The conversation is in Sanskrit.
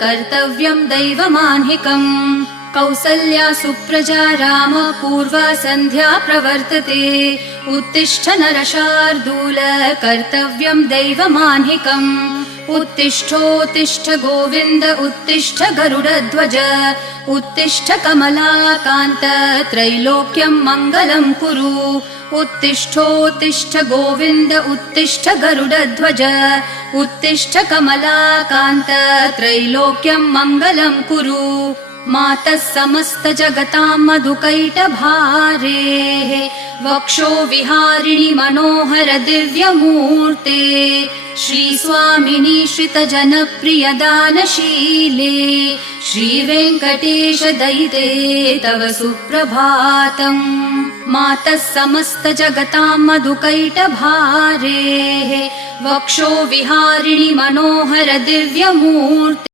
कर्तव्यं दैवमान्हिकम् कौसल्या सुप्रजा राम पूर्वा सन्ध्या प्रवर्तते उत्तिष्ठ नरशार्दूल कर्तव्यं दैवमान्हिकम् उत्तिष्ठोत्तिष्ठ गोविन्द उत्तिष्ठ गरुडध्वज उत्तिष्ठ कमलाकान्त त्रैलोक्यं मङ्गलं कुरु उत्तिष्ठोत्तिष्ठ गोविन्द उत्तिष्ठ गरुडध्वज उत्तिष्ठ कमलाकान्त त्रैलोक्यं मङ्गलं कुरु मातः समस्त जगतां मधुकैटभारेः वक्षो विहारिणि मनोहर दिव्यमूर्ते श्रीस्वामिनि श्रितजनप्रिय दानशीले श्रीवेङ्कटेश दयिते तव सुप्रभातम् मातः समस्त जगतां मधुकैटभारेः वक्षो विहारिणि मनोहर दिव्यमूर्ते